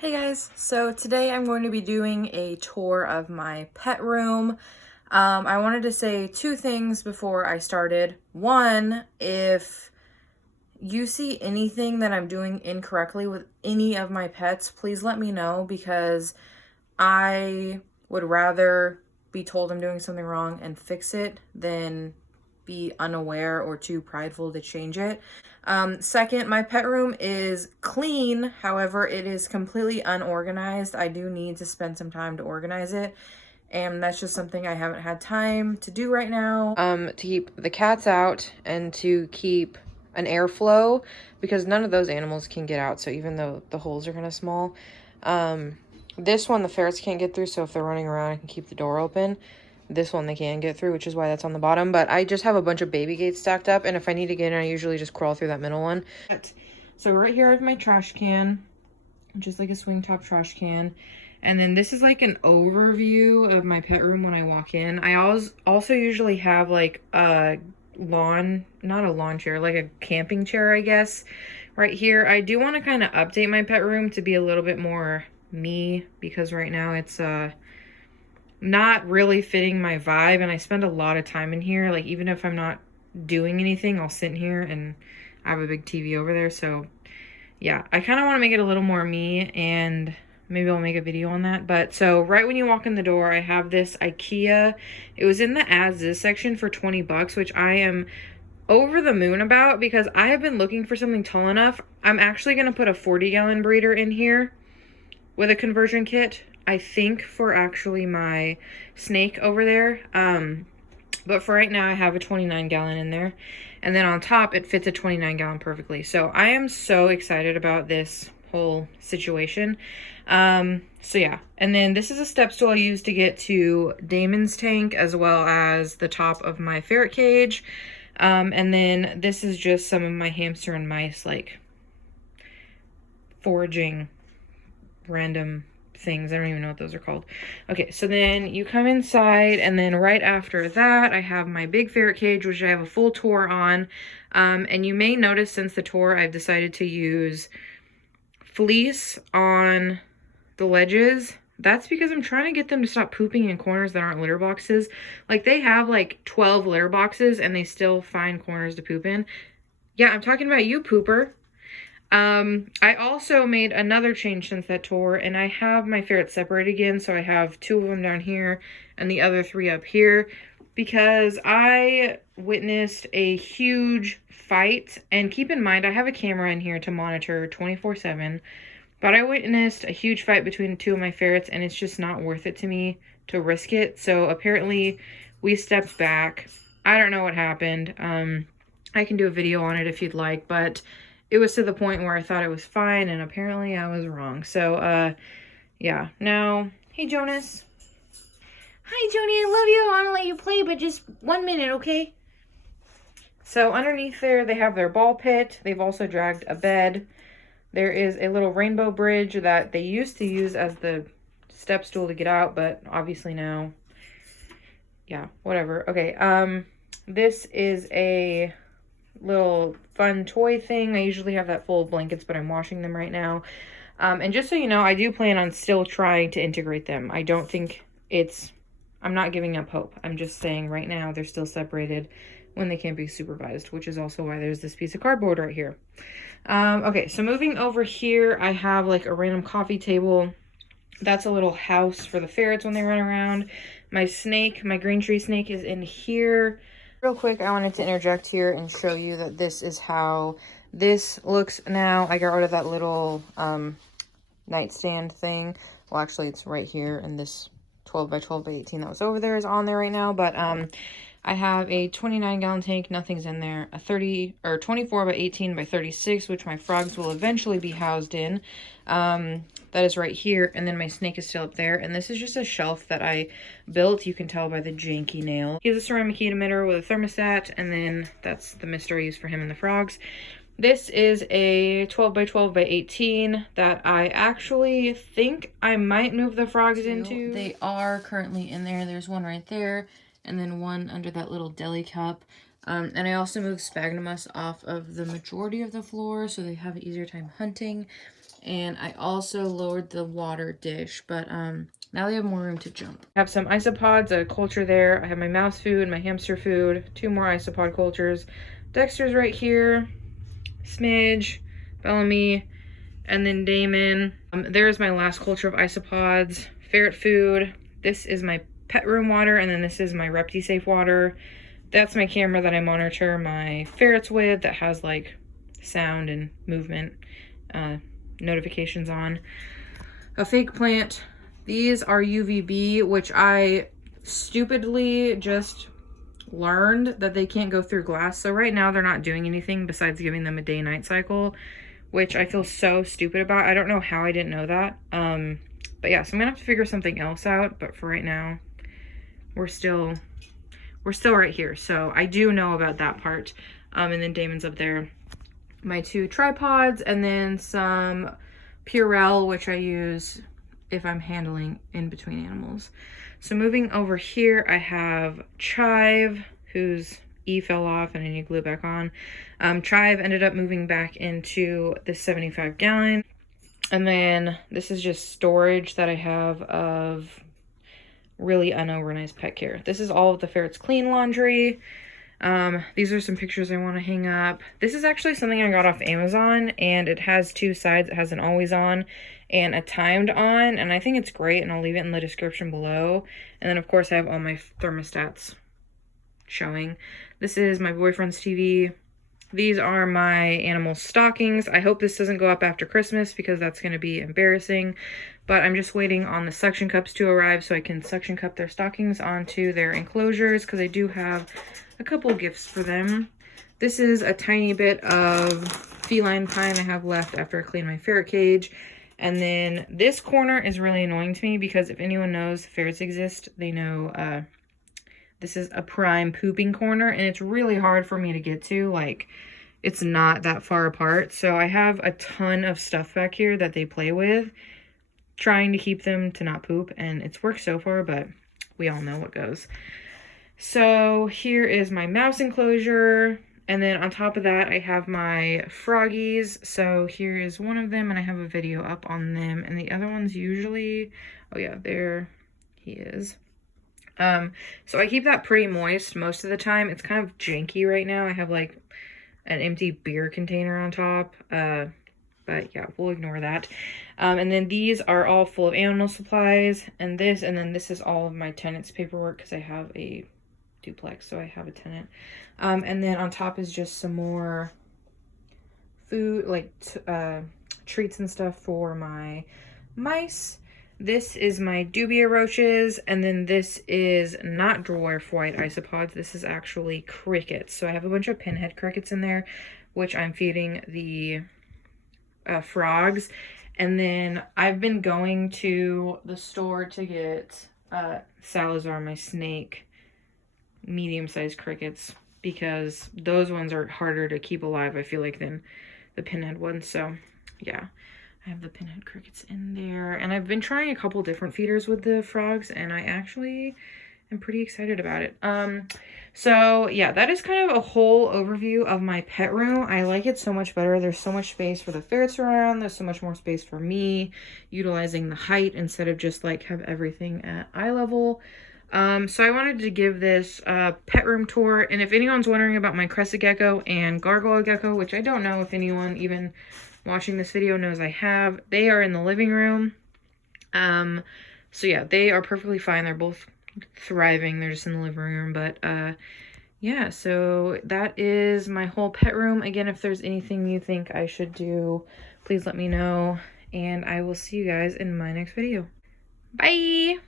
Hey guys, so today I'm going to be doing a tour of my pet room. I wanted to say two things before I started. One, if you see anything that I'm doing incorrectly with any of my pets, please let me know because I would rather be told I'm doing something wrong and fix it than be unaware or too prideful to change it. Second, my pet room is clean. However, it is completely unorganized. I do need to spend some time to organize it. And that's just something I haven't had time to do right now. To keep the cats out and to keep an airflow because none of those animals can get out. So even though the holes are kind of small, this one the ferrets can't get through. So if they're running around, I can keep the door open. This one they can get through, which is why that's on the bottom. But I just have a bunch of baby gates stacked up, and if I need to get in, I usually just crawl through that middle one. So right here I have my trash can, just like a swing top trash can. And then this is like an overview of my pet room when I walk in. I also usually have like a not a lawn chair, like a camping chair, I guess, right here. I do want to kind of update my pet room to be a little bit more me because right now it's not really fitting my vibe, and I spend a lot of time in here. Like even if I'm not doing anything, I'll sit in here, and I have a big TV over there. So yeah, I kind of want to make it a little more me, and maybe I'll make a video on that. But so right when you walk in the door, I have this IKEA. It was in the as is section for 20 bucks, which I am over the moon about because I have been looking for something tall enough. I'm actually going to put a 40-gallon breeder in here with a conversion kit, I think, for actually my snake over there. But for right now, I have a 29-gallon in there. And then on top, it fits a 29-gallon perfectly. So I am so excited about this whole situation. So yeah. And then this is a step stool I use to get to Damon's tank as well as the top of my ferret cage. And then this is just some of my hamster and mice, like, foraging random things. I don't even know what those are called. Okay, so then you come inside, and then right after that, I have my big ferret cage, which I have a full tour on. And you may notice since the tour, I've decided to use fleece on the ledges. That's because I'm trying to get them to stop pooping in corners that aren't litter boxes. Like, they have like 12 litter boxes, and they still find corners to poop in. Yeah, I'm talking about you, pooper. I also made another change since that tour, and I have my ferrets separated again, so I have 2 of them down here and the other 3 up here because I witnessed a huge fight. And keep in mind, I have a camera in here to monitor 24/7, but I witnessed a huge fight between 2 of my ferrets, and it's just not worth it to me to risk it. So apparently we stepped back. I don't know what happened. I can do a video on it if you'd like, but it was to the point where I thought it was fine, and apparently I was wrong. So, yeah. Now, hey, Jonas. Hi, Joni. I love you. I want to let you play, but just 1 minute, okay? So, underneath there, they have their ball pit. They've also dragged a bed. There is a little rainbow bridge that they used to use as the step stool to get out, but obviously now, yeah, whatever. Okay, this is a little fun toy thing. I usually have that full of blankets, but I'm washing them right now. And just so you know, I do plan on still trying to integrate them. I don't think I'm not giving up hope. I'm just saying right now they're still separated when they can't be supervised, which is also why there's this piece of cardboard right here. Okay, so moving over here, I have like a random coffee table. That's a little house for the ferrets when they run around. My snake, my green tree snake, is in here. Real quick, I wanted to interject here and show you that this is how this looks now. I got rid of that little nightstand thing. Well, actually, it's right here, and this 12 by 12 by 18 that was over there is on there right now. But I have a 29-gallon tank. Nothing's in there. A 24 by 18 by 36, which my frogs will eventually be housed in. That is right here, and then my snake is still up there, and this is just a shelf that I built. You can tell by the janky nail. He has a ceramic heat emitter with a thermostat, and then that's the mister I use for him and the frogs. This is a 12 by 12 by 18 that I actually think I might move the frogs into. They are currently in there. There's one right there, and then one under that little deli cup. And I also moved sphagnum moss off of the majority of the floor, so they have an easier time hunting. And I also lowered the water dish, but now they have more room to jump. I have some isopods, a culture there. I have my mouse food, my hamster food, 2 more isopod cultures. Dexter's right here, Smidge, Bellamy, and then Damon. There's my last culture of isopods. Ferret food. This is my pet room water, and then this is my ReptiSafe water. That's my camera that I monitor my ferrets with that has like sound and movement notifications on. A fake plant. These are UVB, which I stupidly just learned that they can't go through glass. So right now they're not doing anything besides giving them a day-night cycle, which I feel so stupid about. I don't know how I didn't know that. But yeah, so I'm gonna have to figure something else out. But for right now, we're still right here. So I do know about that part. And then Damon's up there. My 2 tripods, and then some Purell, which I use if I'm handling in between animals. So moving over here, I have Chive, whose E fell off and I need to glue it back on. Chive ended up moving back into this 75 gallon. And then this is just storage that I have of really unorganized pet care. This is all of the ferret's clean laundry. These are some pictures I want to hang up. This is actually something I got off Amazon, and it has 2 sides. It has an always on and a timed on, and I think it's great, and I'll leave it in the description below. And then of course I have all my thermostats showing. This is my boyfriend's TV. These are my animal stockings. I hope this doesn't go up after Christmas because that's going to be embarrassing, but I'm just waiting on the suction cups to arrive so I can suction cup their stockings onto their enclosures, because I do have a couple gifts for them. This is a tiny bit of feline pine I have left after I clean my ferret cage. And then this corner is really annoying to me because if anyone knows ferrets exist, they know this is a prime pooping corner, and it's really hard for me to get to. Like, it's not that far apart. So I have a ton of stuff back here that they play with, trying to keep them to not poop, and it's worked so far, but we all know what goes. So here is my mouse enclosure, and then on top of that I have my froggies. So here is one of them, and I have a video up on them, and the other one's usually, oh yeah, there he is. So I keep that pretty moist most of the time. It's kind of janky right now. I have like an empty beer container on top, but yeah, we'll ignore that. And then these are all full of animal supplies, and then this is all of my tenant's paperwork because I have a duplex, so I have a tenant. And then on top is just some more food, like treats and stuff for my mice. This is my dubia roaches, and then this is not dwarf white isopods. This is actually crickets. So I have a bunch of pinhead crickets in there, which I'm feeding the frogs. And then I've been going to the store to get Salazar, my snake, medium-sized crickets, because those ones are harder to keep alive, I feel like, than the pinhead ones. So yeah, I have the pinhead crickets in there, and I've been trying a couple different feeders with the frogs, and I actually am pretty excited about it. So yeah, that is kind of a whole overview of my pet room. I like it so much better. There's so much space for the ferrets around. There's so much more space for me, utilizing the height instead of just like have everything at eye level. So I wanted to give this pet room tour, and if anyone's wondering about my crescent gecko and gargoyle gecko, which I don't know if anyone even watching this video knows I have, they are in the living room. So yeah, they are perfectly fine. They're both thriving. They're just in the living room, but yeah, so that is my whole pet room. Again, if there's anything you think I should do, please let me know, and I will see you guys in my next video. Bye!